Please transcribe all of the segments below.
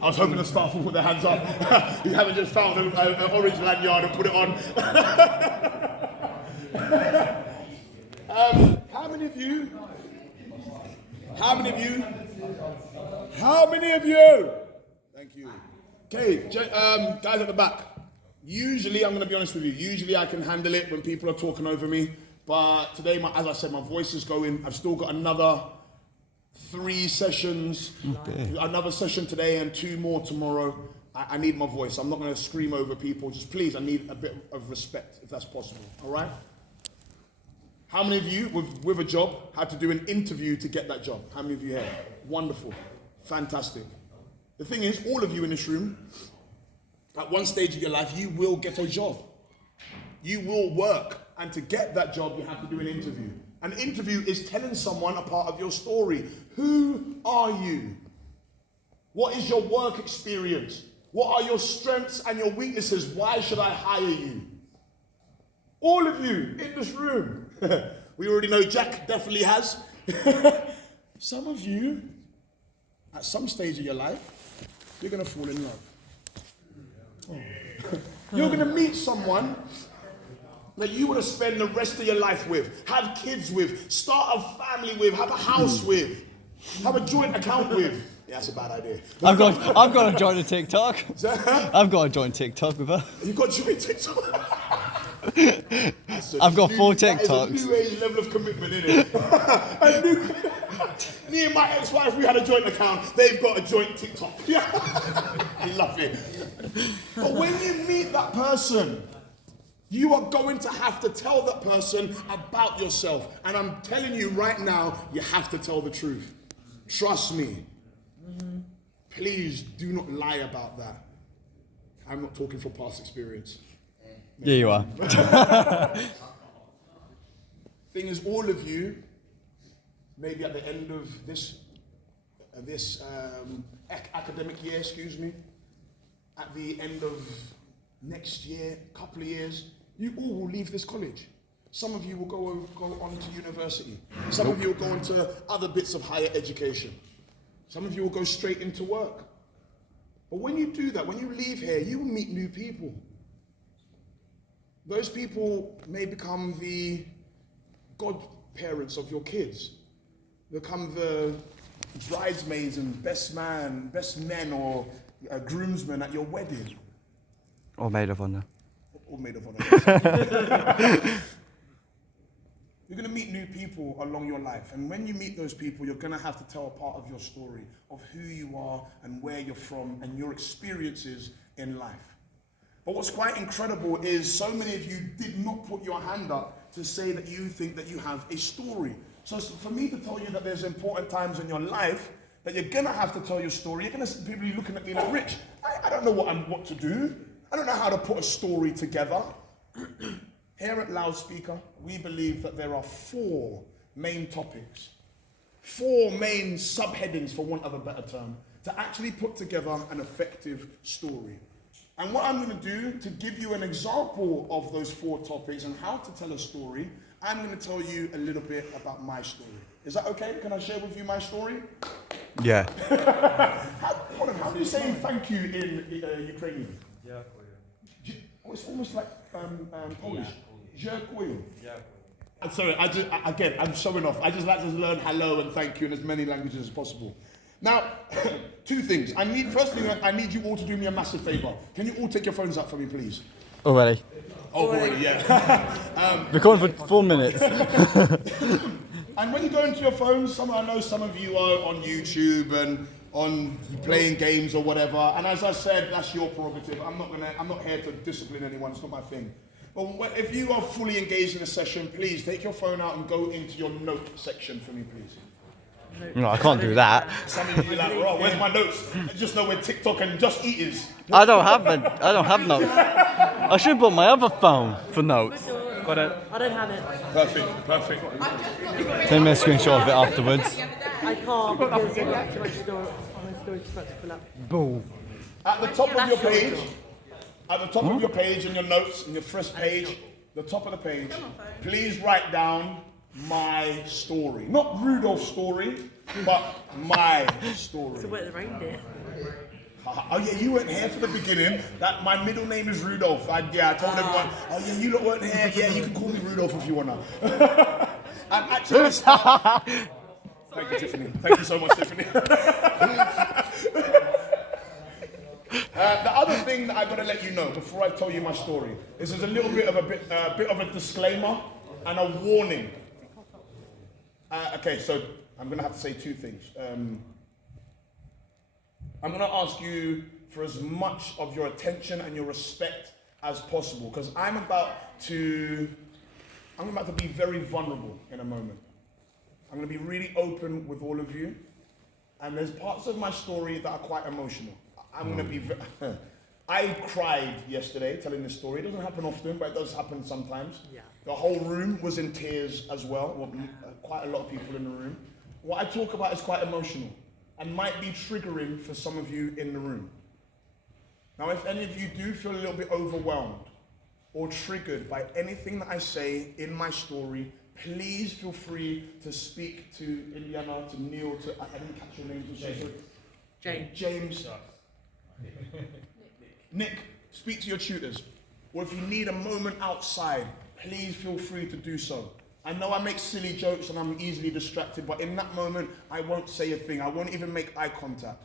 I was hoping the staff would put their hands up. You haven't just found an orange lanyard and put it on. How many of you? Thank you. Okay, guys at the back. Usually, I'm going to be honest with you, usually I can handle it when people are talking over me. But today, as I said, my voice is going. I've still got another 3 sessions, another session today and 2 more tomorrow. I need my voice. I'm not going to scream over people. Just please, I need a bit of respect, if that's possible. All right? How many of you with a job had to do an interview to get that job? How many of you here? Wonderful. Fantastic. The thing is, all of you in this room, at one stage of your life, you will get a job. You will work. And to get that job, you have to do an interview. An interview is telling someone a part of your story. Who are you? What is your work experience? What are your strengths and your weaknesses? Why should I hire you? All of you in this room. We already know Jack definitely has. Some of you, at some stage of your life, you're going to fall in love. Oh. You're going to meet someone that you want to spend the rest of your life with, have kids with, start a family with, have a house with, have a joint account with. Yeah, that's a bad idea. I've got to join a TikTok. I've got to join TikTok with her. You've got to join TikTok? I've got 4 TikToks. That is a new age level of commitment, isn't it? Me and my ex-wife, we had a joint account. They've got a joint TikTok. I love it. But when you meet that person, you are going to have to tell that person about yourself. And I'm telling you right now, you have to tell the truth. Trust me. Please do not lie about that. I'm not talking from past experience. Yeah, you are. Thing is, all of you, maybe at the end of this academic year, at the end of next year, couple of years, you all will leave this college. Some of you will go on to university. Some of you will go into other bits of higher education. Some of you will go straight into work. But when you do that, when you leave here, you will meet new people. Those people may become the godparents of your kids, become the bridesmaids and best men or groomsmen at your wedding. Or maid of honor. Or maid of honor. You're going to meet new people along your life. And when you meet those people, you're going to have to tell a part of your story of who you are and where you're from and your experiences in life. But what's quite incredible is so many of you did not put your hand up to say that you think that you have a story. So for me to tell you that there's important times in your life that you're going to have to tell your story, you're going to be looking at me like, Rich, I don't know what to do. I don't know how to put a story together. Here at Loudspeaker, we believe that there are 4 main topics, 4 main subheadings, for want of a better term, to actually put together an effective story. And what I'm going to do to give you an example of those 4 topics and how to tell a story, I'm going to tell you a little bit about my story. Is that okay? Can I share with you my story? Yeah. How do you say thank you in Ukrainian? Oh, it's almost like Polish. Dziękuję. I'm sorry, I'm showing off. I just like to learn hello and thank you in as many languages as possible. Now, 2 things. I need you all to do me a massive favor. Can you all take your phones out for me, please? Already. Oh, already, yeah. Recording for 4 minutes. And when you go into your phones, I know some of you are on YouTube and on playing games or whatever. And as I said, that's your prerogative. I'm not here to discipline anyone. It's not my thing. But if you are fully engaged in a session, please take your phone out and go into your note section for me, please. No, I can't do that. Some of you are like, oh, where's my notes? I just know where TikTok and Just Eat is. I don't have notes. I should have bought my other phone for notes. Got it. I don't have it. Perfect. Send me a screenshot of it afterwards. I can't because I'm too much storage to fill up. Boom. At the top of your page, in your notes, in your first page, the top of the page, please write down my story. Not Rudolph's story, but my story. So where's the reindeer? Oh yeah, you weren't here for the beginning. That my middle name is Rudolph. I told everyone, oh yeah, you lot weren't here. Yeah, you can call me Rudolph if you wanna. I'm actually Thank you, Tiffany. Thank you so much, Tiffany. The other thing that I've got to let you know before I tell you my story is there's a little bit of a disclaimer and a warning. Okay, so I'm going to have to say two things. I'm going to ask you for as much of your attention and your respect as possible because I'm about to be very vulnerable in a moment. I'm going to be really open with all of you, and there's parts of my story that are quite emotional. I'm going to be. I cried yesterday telling this story. It doesn't happen often, but it does happen sometimes. Yeah. The whole room was in tears as well. Quite a lot of people in the room. What I talk about is quite emotional and might be triggering for some of you in the room. Now, if any of you do feel a little bit overwhelmed or triggered by anything that I say in my story, please feel free to speak to Indiana, to Neil, I didn't catch your name. James. Nick, speak to your tutors. Or if you need a moment outside, please feel free to do so. I know I make silly jokes and I'm easily distracted, but in that moment, I won't say a thing. I won't even make eye contact.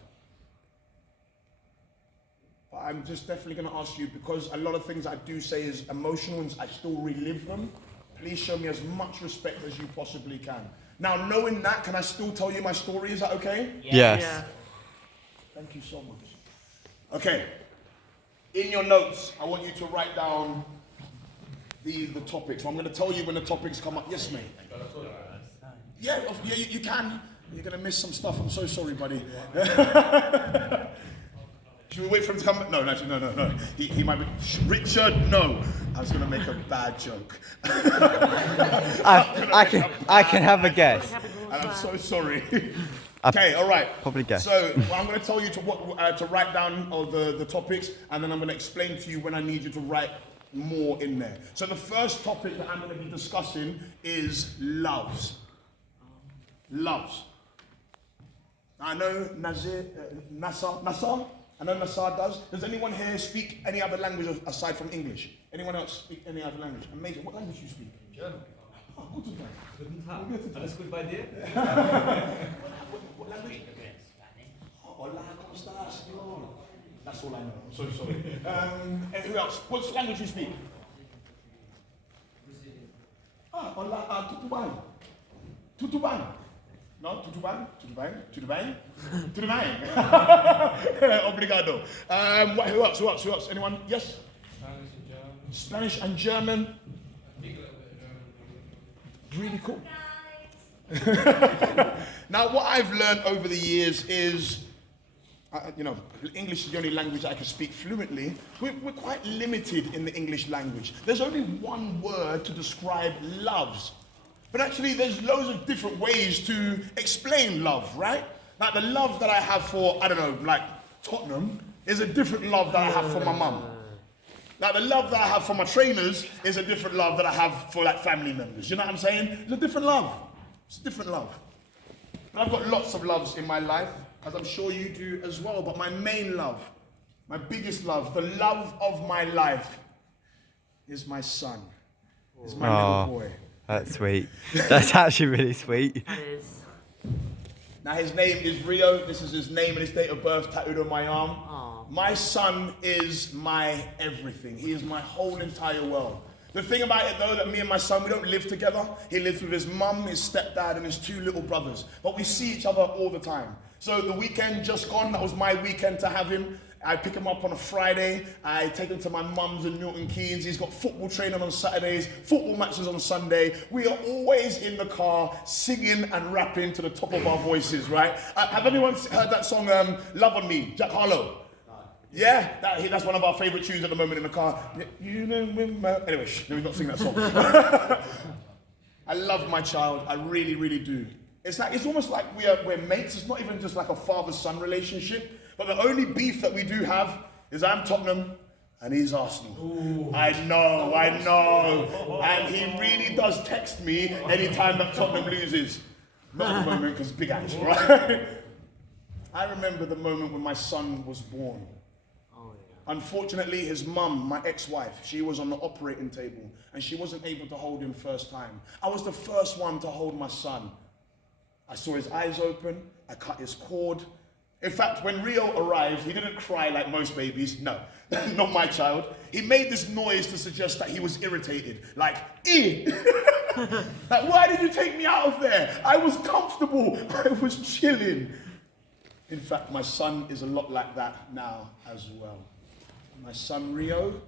But I'm just definitely going to ask you, because a lot of things I do say is emotional and I still relive them, please show me as much respect as you possibly can. Now, knowing that, can I still tell you my story? Is that okay? Yes. Yeah. Thank you so much. Okay. In your notes, I want you to write down the topics. So I'm going to tell you when the topics come up. Yes, mate. Yeah, you can. You're going to miss some stuff. I'm so sorry, buddy. Should we wait for him to come? No. He might be. Richard, no. I was going to make a bad joke. I can have a guess. And I'm so sorry. Okay, all right. Probably guess. So I'm going to tell you to write down all the topics, and then I'm going to explain to you when I need you to write more in there. So the first topic that I'm going to be discussing is loves. Loves. I know Nassar. I know Nassar does. Does anyone here speak any other language aside from English? Anyone else speak any other language? Amazing. What language do you speak? German. Oh, guten Tag. Guten Tag. Alles gut bei dir? What language? Hola, ¿cómo estás? That's all I know. I'm so sorry. And who else? What language do you speak? Hola, Tutubang. No, Tutubang? Obrigado. Who else? Anyone? Yes? Spanish and German. Really cool. Now, what I've learned over the years is, English is the only language I can speak fluently. We're quite limited in the English language. There's only one word to describe loves. But actually, there's loads of different ways to explain love, right? Like the love that I have for, Tottenham is a different love that I have for my mum. Like the love that I have for my trainers is a different love that I have for family members. You know what I'm saying? It's a different love. It's a different love. But I've got lots of loves in my life, as I'm sure you do as well. But my main love, my biggest love, the love of my life is my son. Is my little boy. That's sweet. That's actually really sweet. That is. Now his name is Rio. This is his name and his date of birth tattooed on my arm. Aww. My son is my everything. He is my whole entire world. The thing about it though, that me and my son, we don't live together. He lives with his mum, his stepdad, and his two little brothers. But we see each other all the time. So the weekend just gone, that was my weekend to have him. I pick him up on a Friday. I take him to my mum's in Milton Keynes. He's got football training on Saturdays, football matches on Sunday. We are always in the car singing and rapping to the top of our voices, right? Have anyone heard that song, Love on Me, Jack Harlow? Yeah, that's one of our favourite tunes at the moment in the car. Anyway, let me not sing that song. I love my child. I really, really do. It's almost like we're mates. It's not even just like a father-son relationship. But the only beef that we do have is I'm Tottenham and he's Arsenal. Ooh. I know. And he really does text me anytime that Tottenham loses. Not at the moment, because big action, right? I remember the moment when my son was born. Unfortunately, his mum, my ex-wife, she was on the operating table and she wasn't able to hold him first time. I was the first one to hold my son. I saw his eyes open, I cut his cord. In fact, when Rio arrived, he didn't cry like most babies. No, not my child. He made this noise to suggest that he was irritated, like, "Eh." Like, why did you take me out of there? I was comfortable, I was chilling. In fact, my son is a lot like that now as well. My son Rio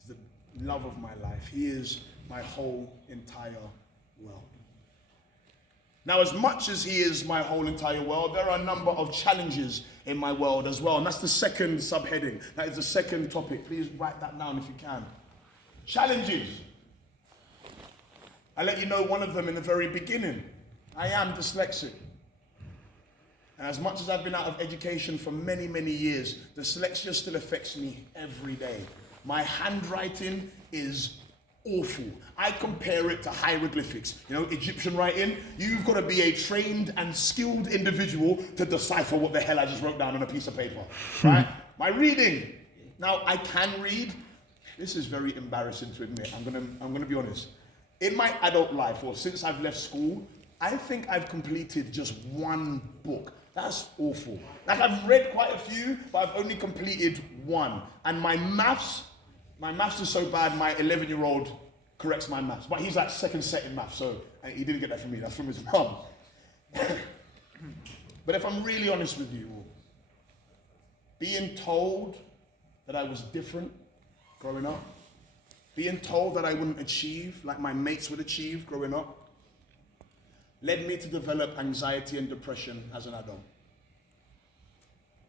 is the love of my life. He is my whole entire world. Now, as much as he is my whole entire world, there are a number of challenges in my world as well. And that's the second subheading. That is the second topic. Please write that down if you can. Challenges. I let you know one of them in the very beginning. I am dyslexic. And as much as I've been out of education for many, many years, dyslexia still affects me every day. My handwriting is awful. I compare it to hieroglyphics. You know, Egyptian writing. You've got to be a trained and skilled individual to decipher what the hell I just wrote down on a piece of paper. Right? My reading. Now, I can read. This is very embarrassing to admit. I'm gonna be honest. In my adult life, or since I've left school, I think I've completed just one book. That's awful. Like, I've read quite a few, but I've only completed one. And my maths is so bad, my 11-year-old corrects my maths. But he's like second set in maths, so he didn't get that from me, that's from his mum. But if I'm really honest with you, being told that I was different growing up, being told that I wouldn't achieve like my mates would achieve growing up, led me to develop anxiety and depression as an adult.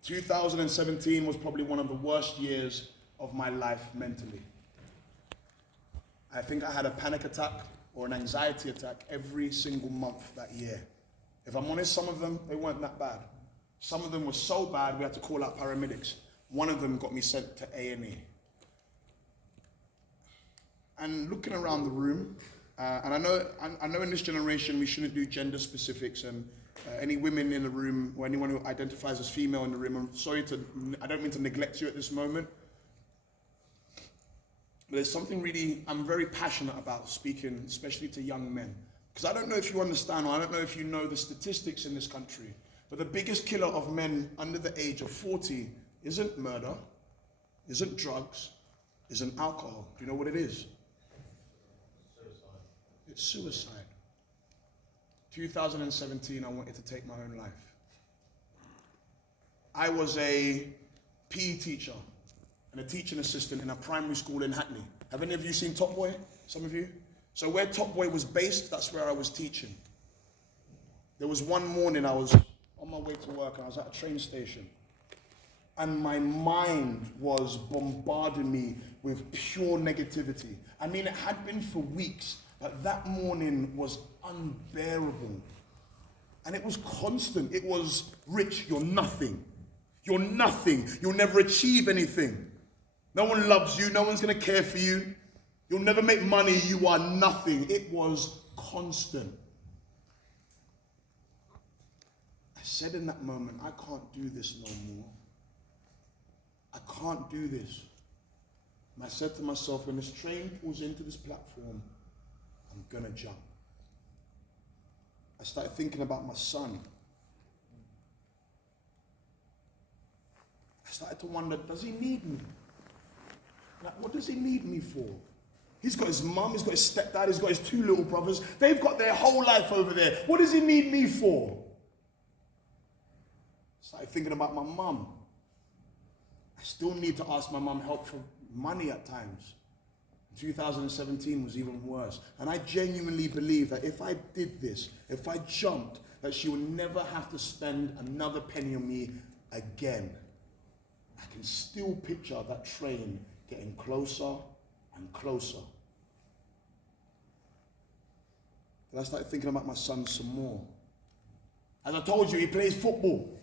2017 was probably one of the worst years of my life mentally. I think I had a panic attack or an anxiety attack every single month that year. If I'm honest, some of them, they weren't that bad. Some of them were so bad we had to call out paramedics. One of them got me sent to A&E. And looking around the room, and I know in this generation we shouldn't do gender specifics, and any women in the room or anyone who identifies as female in the room, I don't mean to neglect you at this moment, but there's something really I'm very passionate about speaking, especially to young men. Because I don't know if you understand, or I don't know if you know the statistics in this country, but the biggest killer of men under the age of 40 isn't murder, isn't drugs, isn't alcohol. Do you know what it is? It's suicide. 2017, I wanted to take my own life. I was a PE teacher and a teaching assistant in a primary school in Hackney. Have any of you seen Top Boy? Some of you? So where Top Boy was based, that's where I was teaching. There was one morning I was on my way to work and I was at a train station. And my mind was bombarding me with pure negativity. I mean, it had been for weeks. But that morning was unbearable. And it was constant. It was, Rich, you're nothing. You're nothing. You'll never achieve anything. No one loves you. No one's going to care for you. You'll never make money. You are nothing. It was constant. I said in that moment, I can't do this no more. I can't do this. And I said to myself, when this train pulls into this platform, I'm gonna jump. I started thinking about my son. I started to wonder, does he need me? Like, what does he need me for? He's got his mum, he's got his stepdad, he's got his two little brothers. They've got their whole life over there. What does he need me for? I started thinking about my mum. I still need to ask my mum help for money at times. 2017 was even worse. And I genuinely believe that if I did this, if I jumped, that she would never have to spend another penny on me again. I can still picture that train getting closer and closer. Then I started thinking about my son some more. As I told you, he plays football.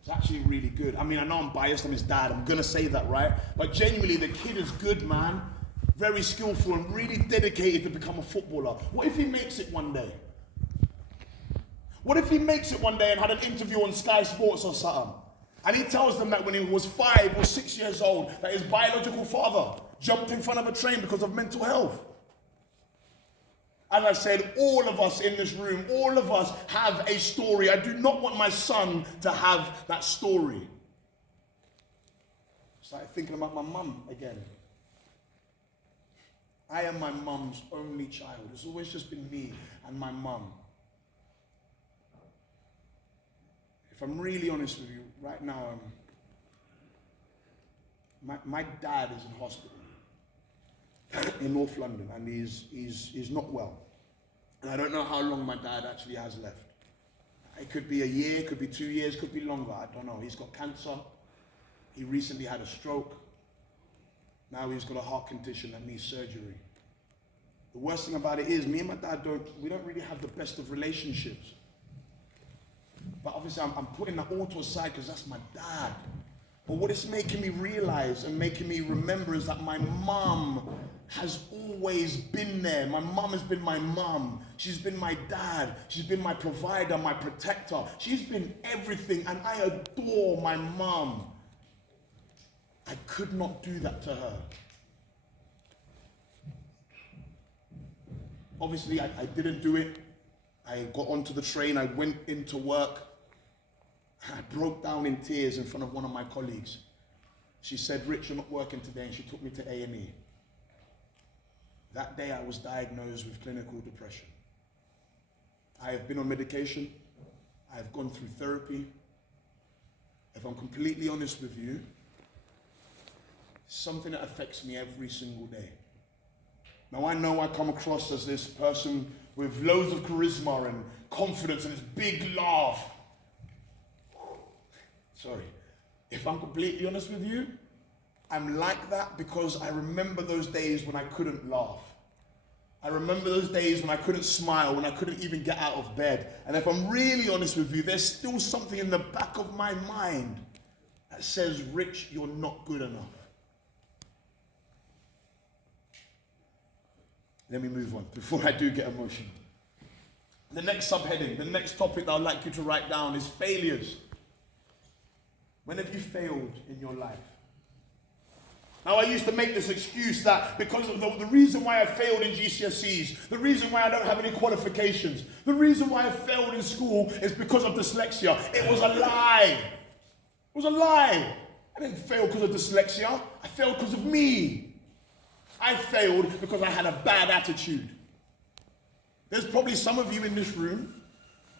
It's actually really good. I mean, I know I'm biased, I'm his dad, I'm gonna say that, right? But genuinely, the kid is good, man. Very skillful and really dedicated to become a footballer. What if he makes it one day? What if he makes it one day and had an interview on Sky Sports or something? And he tells them that when he was 5 or 6 years old, that his biological father jumped in front of a train because of mental health. As I said, all of us in this room, all of us have a story. I do not want my son to have that story. Started thinking about my mum again. I am my mum's only child. It's always just been me and my mum. If I'm really honest with you, right now, my dad is in hospital in North London, and he's not well. And I don't know how long my dad actually has left. It could be a year, could be 2 years, could be longer. I don't know. He's got cancer. He recently had a stroke. Now he's got a heart condition that needs surgery. The worst thing about it is, me and my dad we don't really have the best of relationships. But obviously I'm putting that all to aside because that's my dad. But what it's making me realize and making me remember is that my mom has always been there. My mom has been my mom. She's been my dad. She's been my provider, my protector. She's been everything, and I adore my mom. I could not do that to her. Obviously, I didn't do it. I got onto the train. I went into work. I broke down in tears in front of one of my colleagues. She said, "Rich, you're not working today," and she took me to A&E. That day, I was diagnosed with clinical depression. I have been on medication. I have gone through therapy. If I'm completely honest with you, something that affects me every single day. Now, I know I come across as this person with loads of charisma and confidence and this big laugh. Sorry. If I'm completely honest with you, I'm like that because I remember those days when I couldn't laugh. I remember those days when I couldn't smile, when I couldn't even get out of bed. And if I'm really honest with you, there's still something in the back of my mind that says, "Rich, you're not good enough." Let me move on before I do get emotional. The next subheading, the next topic that I'd like you to write down is failures. When have you failed in your life? Now, I used to make this excuse that because of the reason why I failed in GCSEs, the reason why I don't have any qualifications, the reason why I failed in school is because of dyslexia. It was a lie. It was a lie. I didn't fail because of dyslexia. I failed because of me. I failed because I had a bad attitude. There's probably some of you in this room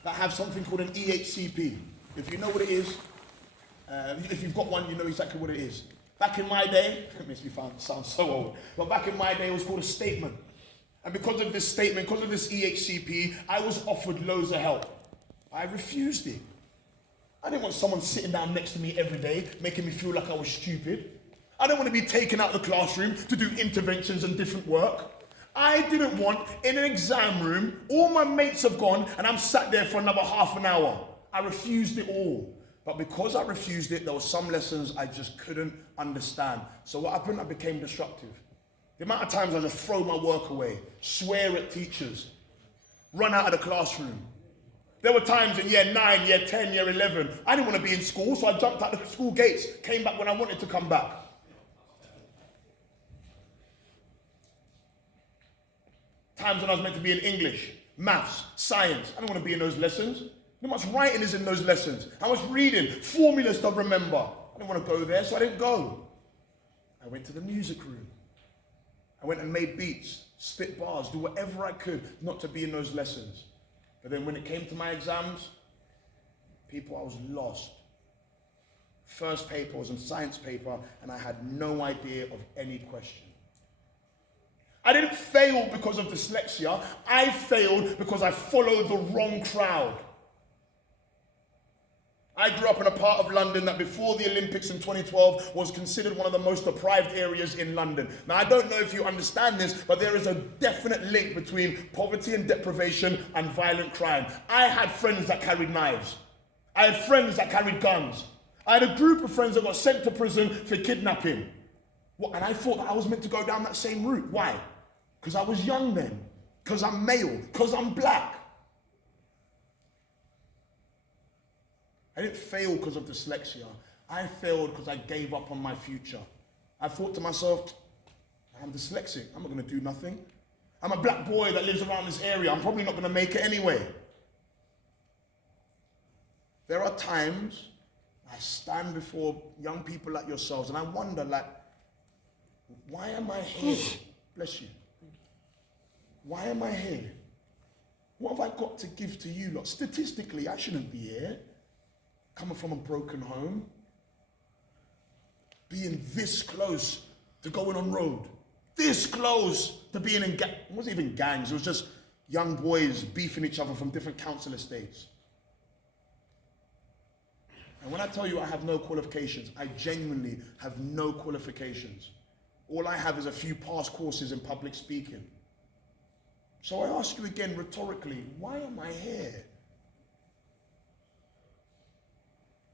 that have something called an EHCP. If you know what it is, if you've got one, you know exactly what it is. Back in my day, it makes me sound so old, but back in my day it was called a statement. And because of this statement, because of this EHCP, I was offered loads of help. I refused it. I didn't want someone sitting down next to me every day, making me feel like I was stupid. I don't want to be taken out of the classroom to do interventions and different work. I didn't want, in an exam room, all my mates have gone and I'm sat there for another half an hour. I refused it all. But because I refused it, there were some lessons I just couldn't understand. So what happened? I became destructive. The amount of times I just throw my work away, swear at teachers, run out of the classroom. There were times in year 9, year 10, year 11, I didn't want to be in school, so I jumped out the school gates, came back when I wanted to come back. Times when I was meant to be in English, maths, science, I don't want to be in those lessons. How much writing is in those lessons? How much reading? Formulas to remember. I didn't want to go there, so I didn't go. I went to the music room. I went and made beats, spit bars, do whatever I could not to be in those lessons. But then when it came to my exams, I was lost. First paper was a science paper, and I had no idea of any question. I didn't fail because of dyslexia. I failed because I followed the wrong crowd. I grew up in a part of London that before the Olympics in 2012 was considered one of the most deprived areas in London. Now, I don't know if you understand this, but there is a definite link between poverty and deprivation and violent crime. I had friends that carried knives. I had friends that carried guns. I had a group of friends that got sent to prison for kidnapping. And I thought that I was meant to go down that same route. Why? Because I was young then. Because I'm male. Because I'm black. I didn't fail because of dyslexia. I failed because I gave up on my future. I thought to myself, I'm dyslexic. I'm not going to do nothing. I'm a black boy that lives around this area. I'm probably not going to make it anyway. There are times I stand before young people like yourselves and I wonder, like, why am I here? Bless you. Why am I here? What have I got to give to you lot? Statistically, I shouldn't be here. Coming from a broken home. Being this close to going on road. This close to being in it wasn't even gangs. It was just young boys beefing each other from different council estates. And when I tell you I have no qualifications, I genuinely have no qualifications. All I have is a few past courses in public speaking. So I ask you again rhetorically, why am I here?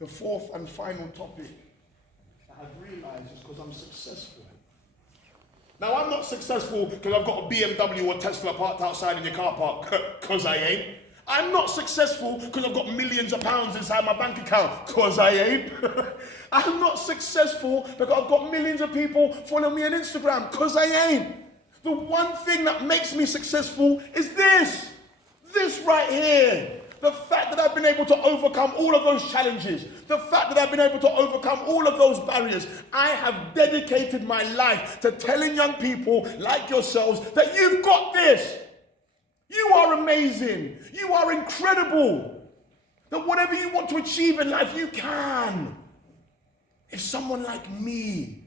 The fourth and final topic I have realized is because I'm successful. Now I'm not successful because I've got a BMW or Tesla parked outside in your car park, because I ain't. I'm not successful because I've got millions of pounds inside my bank account, because I ain't. I'm not successful because I've got millions of people following me on Instagram, because I ain't. The one thing that makes me successful is this right here. The fact that I've been able to overcome all of those challenges, the fact that I've been able to overcome all of those barriers. I have dedicated my life to telling young people like yourselves that you've got this. You are amazing. You are incredible. That whatever you want to achieve in life, you can. If someone like me,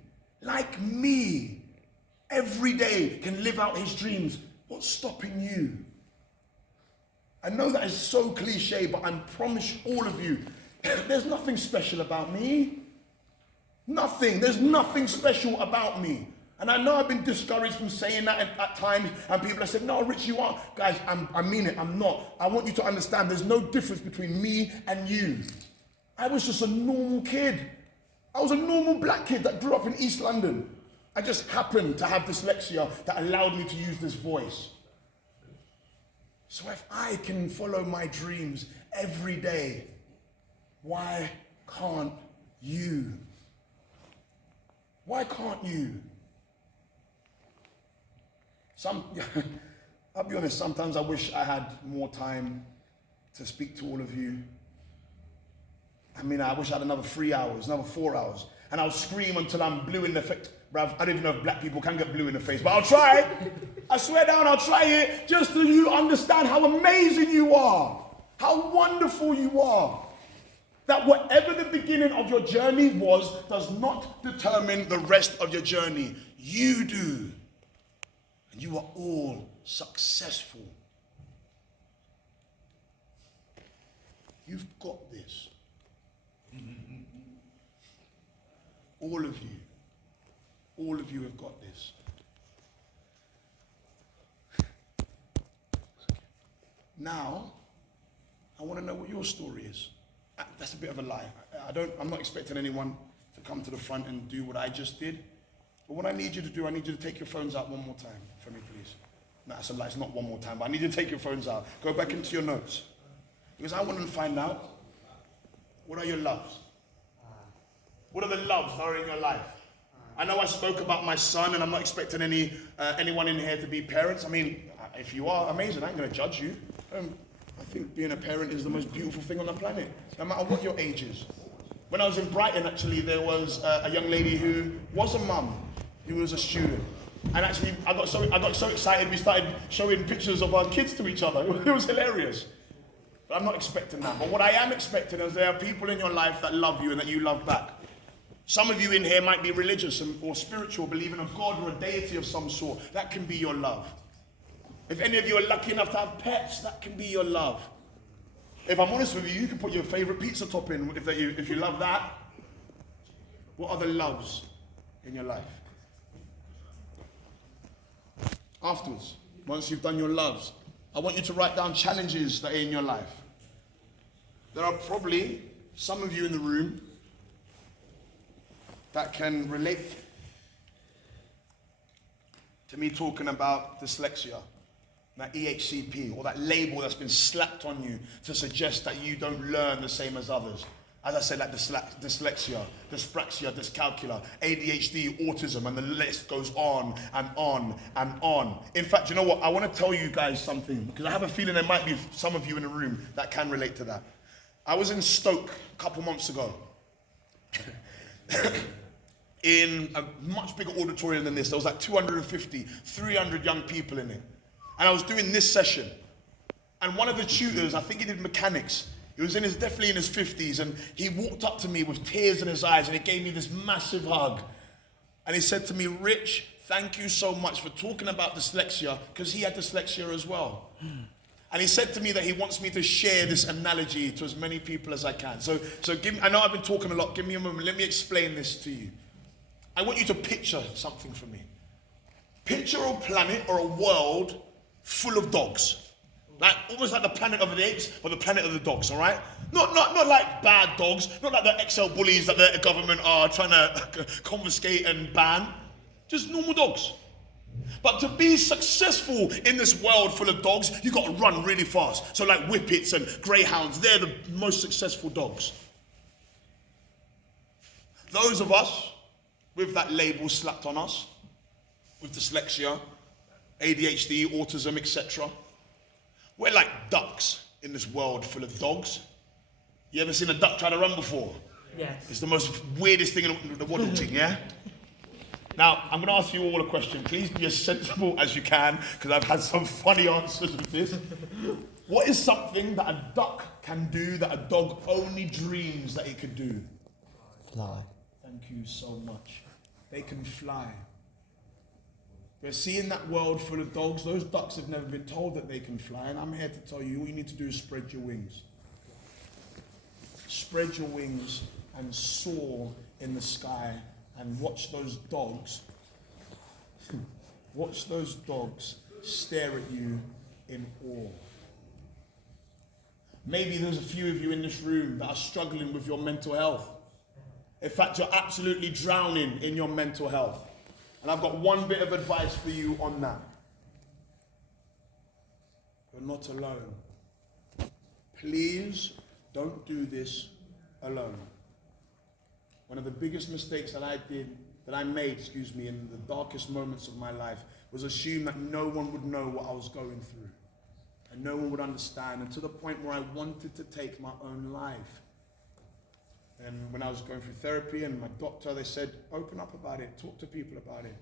every day can live out his dreams, what's stopping you? I know that is so cliche, but I promise all of you, there's nothing special about me. Nothing. There's nothing special about me. And I know I've been discouraged from saying that at times, and people have said, no, Rich, you are. Guys, I mean it, I'm not. I want you to understand there's no difference between me and you. I was just a normal kid. I was a normal black kid that grew up in East London. I just happened to have dyslexia that allowed me to use this voice. So if I can follow my dreams every day, why can't you? Why can't you? I'll be honest, sometimes I wish I had more time to speak to all of you. I mean, I wish I had another 3 hours, another 4 hours. And I'll scream until I'm blue in the face. Bruv, I don't even know if black people can get blue in the face, but I'll try. I swear down, I'll try it just so you understand how amazing you are. How wonderful you are. That whatever the beginning of your journey was does not determine the rest of your journey. You do. And you are all successful. You've got this. All of you have got this. Now, I want to know what your story is. That's a bit of a lie. I'm not expecting anyone to come to the front and do what I just did. But what I need you to do, I need you to take your phones out one more time for me, please. No, that's a lie. It's not one more time, but I need you to take your phones out. Go back into your notes. Because I want to find out, what are your loves? What are the loves that are in your life? I know I spoke about my son, and I'm not expecting anyone in here to be parents. I mean, if you are, amazing. I ain't going to judge you. I think being a parent is the most beautiful thing on the planet, no matter what your age is. When I was in Brighton, actually, there was a young lady who was a mum, who was a student. And actually, I got so excited, we started showing pictures of our kids to each other. It was hilarious. But I'm not expecting that. But what I am expecting is there are people in your life that love you and that you love back. Some of you in here might be religious or spiritual, believing in God or a deity of some sort. That can be your love. If any of you are lucky enough to have pets, that can be your love. If I'm honest with you, you can put your favorite pizza topping if you love that. What are the loves in your life? Afterwards, once you've done your loves, I want you to write down challenges that are in your life. There are probably some of you in the room that can relate to me talking about dyslexia, that EHCP, or that label that's been slapped on you to suggest that you don't learn the same as others. As I said, like dyslexia, dyspraxia, dyscalculia, ADHD, autism, and the list goes on and on and on. In fact, you know what? I want to tell you guys something, because I have a feeling there might be some of you in the room that can relate to that. I was in Stoke a couple months ago in a much bigger auditorium than this. There was like 250, 300 young people in it. And I was doing this session. And one of the tutors, I think he did mechanics, he was definitely in his 50s, and he walked up to me with tears in his eyes, and he gave me this massive hug. And he said to me, Rich, thank you so much for talking about dyslexia, because he had dyslexia as well. And he said to me that he wants me to share this analogy to as many people as I can. So I know I've been talking a lot, give me a moment, let me explain this to you. I want you to picture something for me. Picture a planet or a world full of dogs. Like, almost like the planet of the apes, or the planet of the dogs, all right? Not like bad dogs, not like the XL bullies that the government are trying to confiscate and ban. Just normal dogs. But to be successful in this world full of dogs, you got to run really fast. So like whippets and greyhounds, they're the most successful dogs. Those of us with that label slapped on us, with dyslexia, ADHD, autism, etc., we're like ducks in this world full of dogs. You ever seen a duck try to run before? Yes. It's the most weirdest thing in the waddle thing, yeah? Now, I'm going to ask you all a question. Please be as sensible as you can, because I've had some funny answers with this. What is something that a duck can do that a dog only dreams that it could do? Fly. Thank you so much. They can fly. We're seeing that world full of dogs. Those ducks have never been told that they can fly, and I'm here to tell you, all you need to do is spread your wings. Spread your wings and soar in the sky and watch those dogs, stare at you in awe. Maybe there's a few of you in this room that are struggling with your mental health. In fact, you're absolutely drowning in your mental health. And I've got one bit of advice for you on that. You're not alone. Please don't do this alone. One of the biggest mistakes that I made in the darkest moments of my life was assume that no one would know what I was going through. And no one would understand, and to the point where I wanted to take my own life. And when I was going through therapy and my doctor, they said, open up about it, talk to people about it.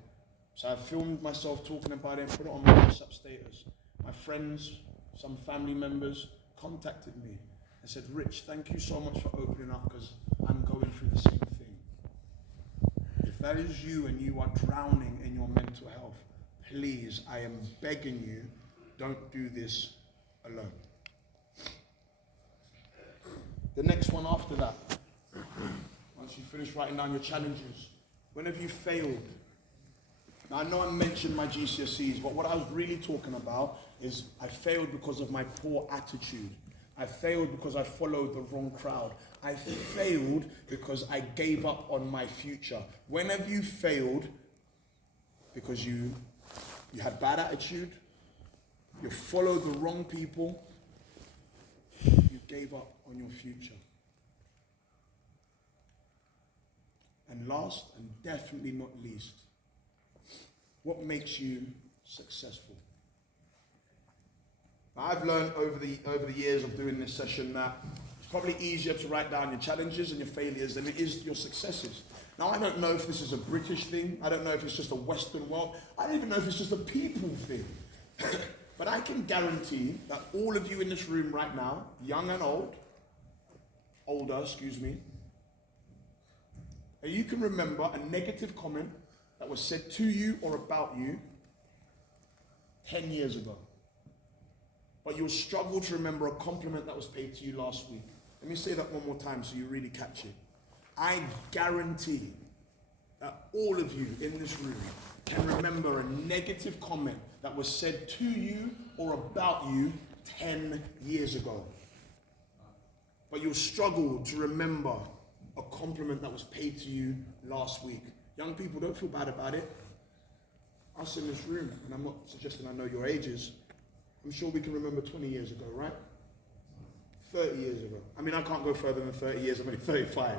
So I filmed myself talking about it and put it on my WhatsApp status. My friends, some family members contacted me and said, Rich, thank you so much for opening up, because I'm going through the same thing. If that is you and you are drowning in your mental health, please, I am begging you, don't do this alone. The next one after that, once you finish writing down your challenges, when have you failed? Now, I know I mentioned my GCSEs, but what I was really talking about is I failed because of my poor attitude. I failed because I followed the wrong crowd. I failed because I gave up on my future. When have you failed because you had bad attitude, you followed the wrong people, you gave up on your future? And last, and definitely not least, what makes you successful? Now, I've learned over the years of doing this session that it's probably easier to write down your challenges and your failures than it is your successes. Now, I don't know if this is a British thing. I don't know if it's just a Western world. I don't even know if it's just a people thing. But I can guarantee that all of you in this room right now, young and older, that you can remember a negative comment that was said to you or about you 10 years ago. But you'll struggle to remember a compliment that was paid to you last week. Let me say that one more time so you really catch it. I guarantee that all of you in this room can remember a negative comment that was said to you or about you 10 years ago. But you'll struggle to remember a compliment that was paid to you last week. Young people, don't feel bad about it. Us in this room, and I'm not suggesting I know your ages, I'm sure we can remember 20 years ago, right? 30 years ago. I mean, I can't go further than 30 years, I'm only 35.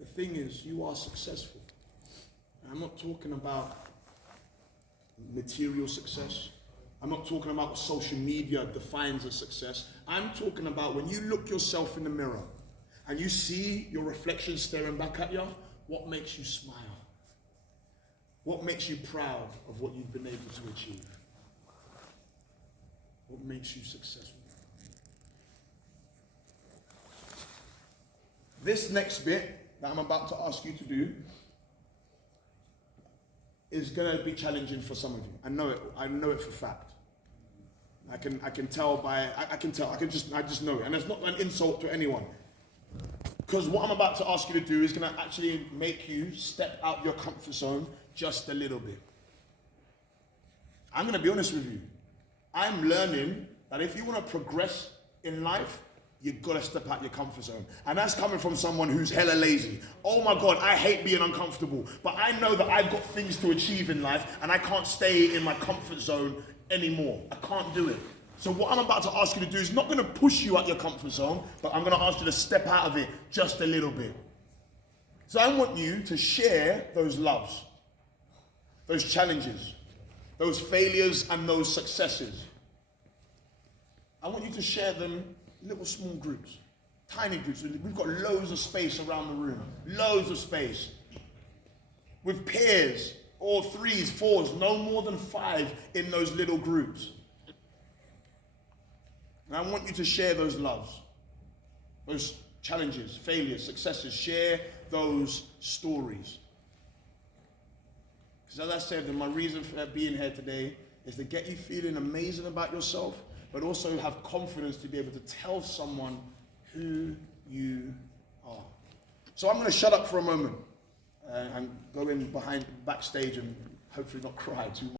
The thing is, you are successful. I'm not talking about material success. I'm not talking about what social media defines as success. I'm talking about when you look yourself in the mirror and you see your reflection staring back at you, what makes you smile? What makes you proud of what you've been able to achieve? What makes you successful? This next bit that I'm about to ask you to do is going to be challenging for some of you. I know it for fact. I can tell, I just know it. And it's not an insult to anyone. Because what I'm about to ask you to do is going to actually make you step out your comfort zone just a little bit. I'm going to be honest with you. I'm learning that if you want to progress in life, you've got to step out your comfort zone. And that's coming from someone who's hella lazy. Oh my God, I hate being uncomfortable. But I know that I've got things to achieve in life and I can't stay in my comfort zone anymore. I can't do it. So what I'm about to ask you to do is not going to push you out your comfort zone, but I'm going to ask you to step out of it just a little bit. So I want you to share those loves, those challenges, those failures and those successes. I want you to share them in little small groups, tiny groups. We've got loads of space around the room, loads of space. With pairs, or 3s, 4s, no more than 5 in those little groups. And I want you to share those loves, those challenges, failures, successes. Share those stories. Because as I said, my reason for being here today is to get you feeling amazing about yourself, but also have confidence to be able to tell someone who you are. So I'm going to shut up for a moment and go in backstage and hopefully not cry too much.